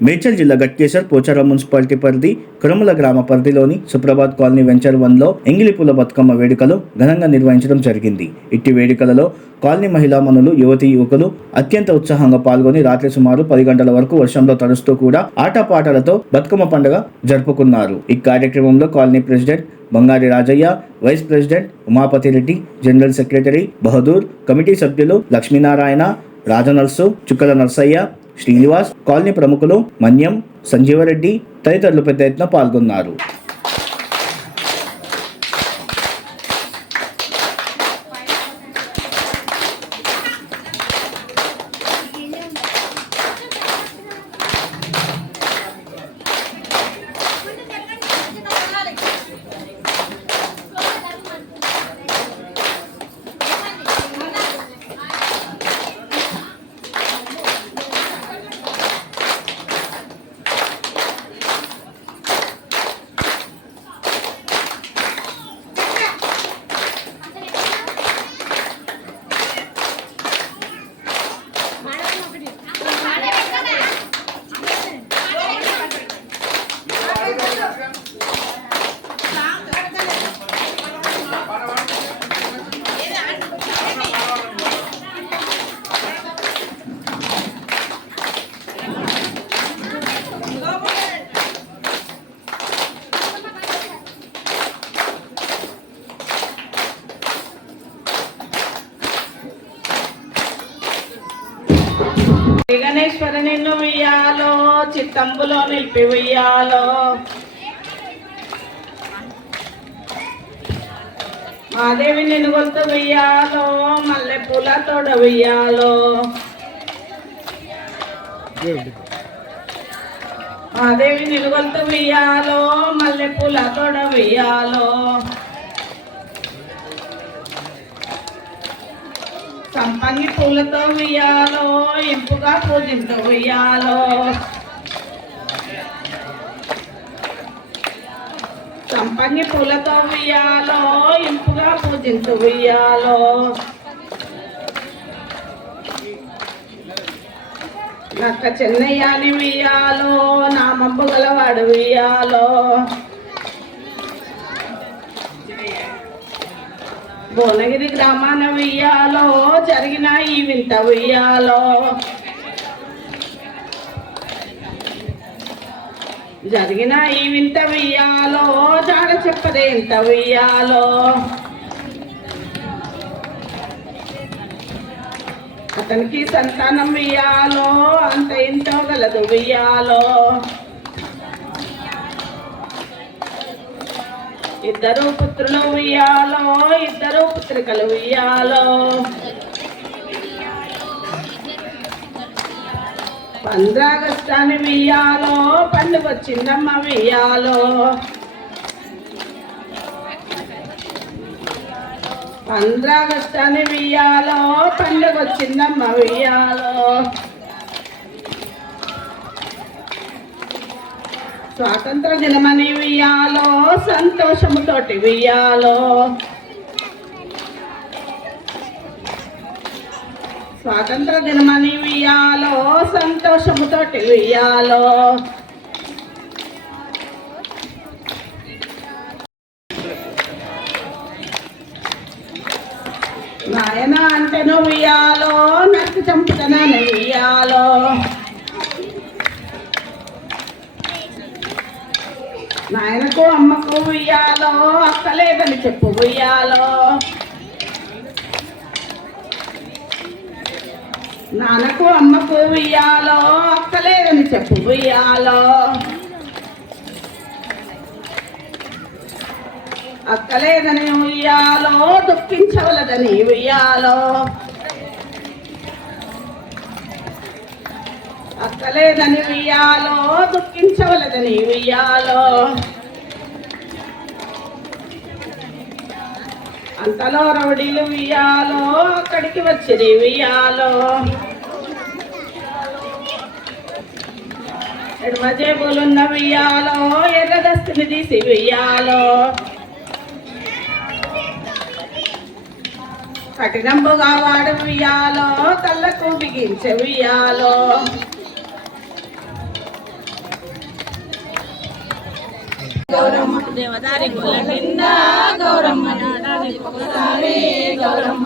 మేడ్చల్ జిల్లా గట్కేసర్ పోచారం మున్సిపాలిటీ పరిధి కురముల గ్రామ పరిధిలోని సుప్రభాత్ కాలనీ వెంచర్ వన్లో ఎంగిలిపూల బతుకమ్మ వేడుకలు ఘనంగా నిర్వహించడం జరిగింది. ఇట్టి వేడుకలలో కాలనీ మహిళా మనులు యువతి యువకులు అత్యంత ఉత్సాహంగా పాల్గొని రాత్రి సుమారు పది గంటల వరకు వర్షంలో తడుస్తూ కూడా ఆటపాటలతో బతుకమ్మ పండుగ జరుపుకున్నారు. ఈ కార్యక్రమంలో colony president Bangari Rajaiah vice president Umapathi Reddy general secretary Bahadur committee సభ్యులు లక్ష్మీనారాయణ రాజనర్సు చుక్కల నర్సయ్య శ్రీనివాస్ కాలనీ ప్రముఖులు మన్యం సంజీవరెడ్డి తదితరులు పెద్ద ఎత్తున పాల్గొన్నారు శ్రీ గణేశ్వర నిన్ను ఉయ్యాలో తంబులో నిలిపి ఉయ్యాలో మాదేవి నిన్ను గొంతు మల్లె పూల తోడ ఉయ్యాలో మాదేవి నిన్ను గొంతు ఉయ్యాలో మల్లె పూల తోడ ఉయ్యాలో సంపంగి పూలతో వెయ్యాలో ఇంపుగా పూజించు ఉయ్యాలో సంపంగి పూలతో ఉయ్యాలో ఇంపుగా పూజించు ఉయ్యాలో. నక్క చెన్నయ్యాని ఉయ్యాలో నా మబ్బు గలవాడు ఉయ్యాలో. భువనగిరి గ్రామాన వెయ్యాలో జరిగిన ఈ వింత వేయాలో జరిగిన ఈ వింత వెయ్యాలో జాడ చెప్పదే ఇంత వెయ్యాలో. అతనికి సంతానం వెయ్యాలో అంత ఎంతో గలదు వెయ్యాలో. ఇద్దరు పుత్రులు ఉయ్యాలో ఇద్దరు పుత్రికలు వెయ్యాలో. పంద్రాగస్తాన్ని వెయ్యాలో పండుగ వచ్చిందమ్మ వెయ్యాలో. పంద్రాగస్టాన్ని వెయ్యాలో పండుగ వచ్చిందమ్మ వెయ్యాలో. స్వాతంత్ర దినమని వెయ్యాలో సంతోషముతోటి వెయ్యాలో. స్వాతంత్ర దినమని వెయ్యాలో సంతోషముతోటి ఉయ్యాలో. నాయన అంటే నువ్వు వెయ్యాలో నరికి నువ్వు ఇయ్యాలో నాయనకు అమ్మకు ఉయ్యాలో అక్కలేదని చెప్పు ఉయ్యాలో. నాన్నకు అమ్మకు ఉయ్యాలో అక్కలేదని చెప్పు ఉయ్యాలో. అక్కలేదని ఉయ్యాలో దుఃఖించవలదని ఉయ్యాలో. అక్కలేదని ఉయ్యాలో దుఃఖించవలదని ఉయ్యాలో. అంతలో రౌడీలు ఉయ్యాలో అక్కడికి వచ్చి ఉయ్యాలో. ఎడమ జేబులున్న ఉయ్యాలో ఎర్రదస్తుని తీసి ఉయ్యాలో. కఠినంబుగా వాడు ఉయ్యాలో కళ్ళకు బిగించే ఉయ్యాలో. గౌరమ్మ. దేవదారి గుల్ల కింద గౌరమ్మ ఒకసారి గౌరమ్మ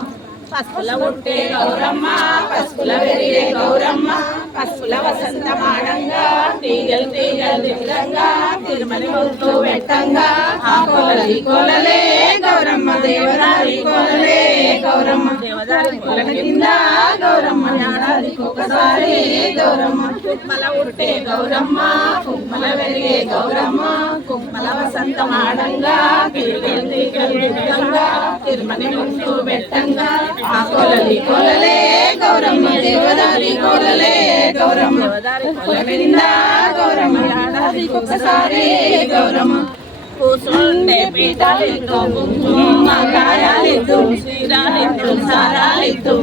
పసుపుల పుట్టే గౌరమ్మ పసుపుల పెరిగే గౌరమ్మ పసుపుల వసంత మాడంగా తీగలు తీగలు దిగ్గంగా తిరుమల ఒట్టు పెట్టంగా ఆ కొలలి కొలలే గౌరమ్మ దేవదారి కొలలే గౌరమ్మ దేవదారి కొల కింద గౌరమ్మ ఏడాదికి ఒకసారి గౌరమ్మ కుమ్మల పుట్టే గౌరమ్మ కుమ్మల పెరిగే గౌరమ్మ కుమ్మల వసంత మాడంగా తిరుగలు తీగలు దిగ్గంగా పెట్టంగా ఆ కొలలి కొలలే గౌరమ్మ దేవదారి కొలలే గౌరమ్మ. దేవదారి కొలవింద గౌరమ్మ ఏడాదికి ఒకసారి గౌరమ్మ. కూసుండే పీఠాలిద్దు కుంకుమ కాయాలిద్దు శ్రీరాలిద్దు సారాలిద్దు